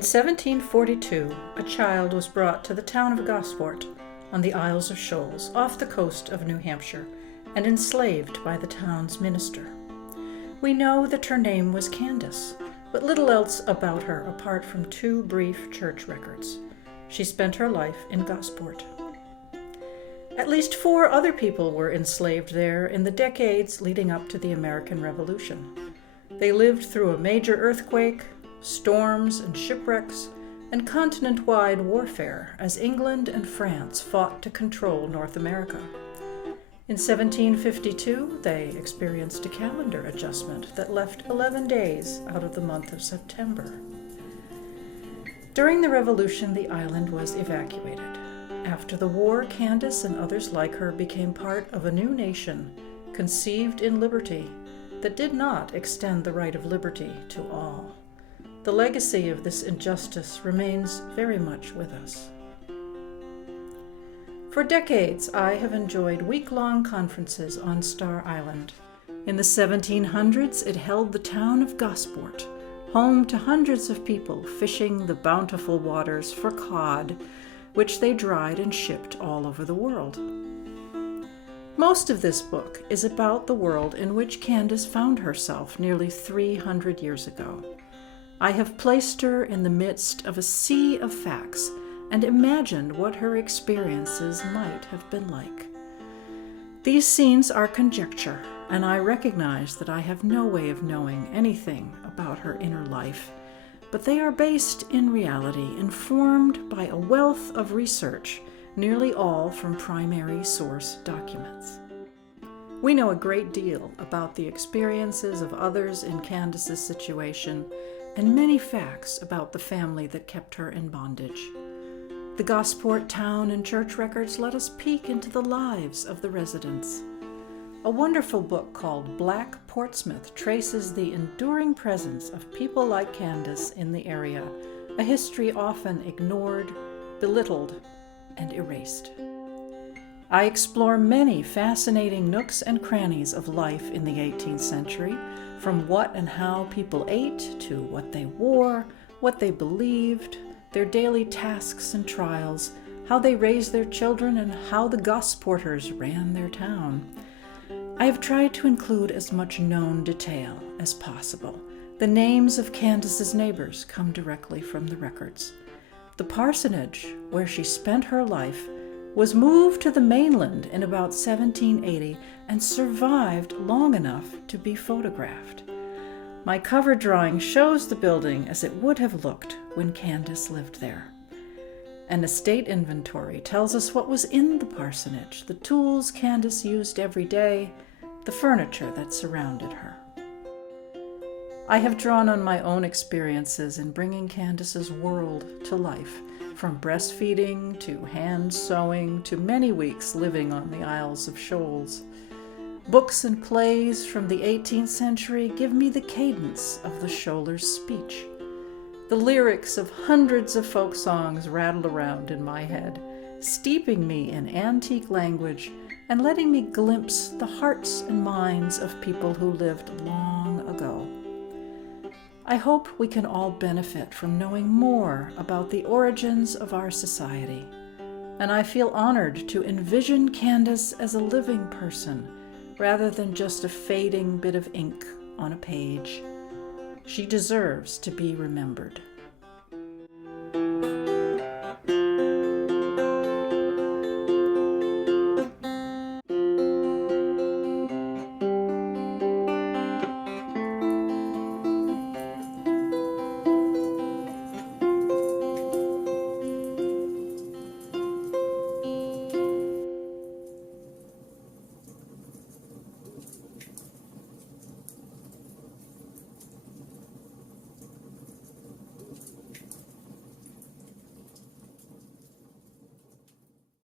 In 1742, a child was brought to the town of Gosport on the Isles of Shoals off the coast of New Hampshire and enslaved by the town's minister. We know that her name was Candace, but little else about her apart from 2 brief church records. She spent her life in Gosport. At least 4 other people were enslaved there in the decades leading up to the American Revolution. They lived through a major earthquake, storms and shipwrecks, and continent-wide warfare as England and France fought to control North America. In 1752, they experienced a calendar adjustment that left 11 days out of the month of September. During the Revolution, the island was evacuated. After the war, Candace and others like her became part of a new nation, conceived in liberty, that did not extend the right of liberty to all. The legacy of this injustice remains very much with us. For decades, I have enjoyed week-long conferences on Star Island. In the 1700s, it held the town of Gosport, home to hundreds of people fishing the bountiful waters for cod, which they dried and shipped all over the world. Most of this book is about the world in which Candace found herself nearly 300 years ago. I have placed her in the midst of a sea of facts and imagined what her experiences might have been like. These scenes are conjecture, and I recognize that I have no way of knowing anything about her inner life, but they are based in reality, informed by a wealth of research, nearly all from primary source documents. We know a great deal about the experiences of others in Candace's situation, and many facts about the family that kept her in bondage. The Gosport town and church records let us peek into the lives of the residents. A wonderful book called Black Portsmouth traces the enduring presence of people like Candace in the area, a history often ignored, belittled, and erased. I explore many fascinating nooks and crannies of life in the 18th century, from what and how people ate to what they wore, what they believed, their daily tasks and trials, how they raised their children, and how the Gosporters ran their town. I have tried to include as much known detail as possible. The names of Candace's neighbors come directly from the records. The parsonage, where she spent her life, was moved to the mainland in about 1780 and survived long enough to be photographed. My cover drawing shows the building as it would have looked when Candace lived there. An estate inventory tells us what was in the parsonage, the tools Candace used every day, the furniture that surrounded her. I have drawn on my own experiences in bringing Candace's world to life, from breastfeeding to hand sewing to many weeks living on the Isles of Shoals. Books and plays from the 18th century give me the cadence of the Shoaler's speech. The lyrics of hundreds of folk songs rattle around in my head, steeping me in antique language and letting me glimpse the hearts and minds of people who lived long ago. I hope we can all benefit from knowing more about the origins of our society, and I feel honored to envision Candace as a living person rather than just a fading bit of ink on a page. She deserves to be remembered.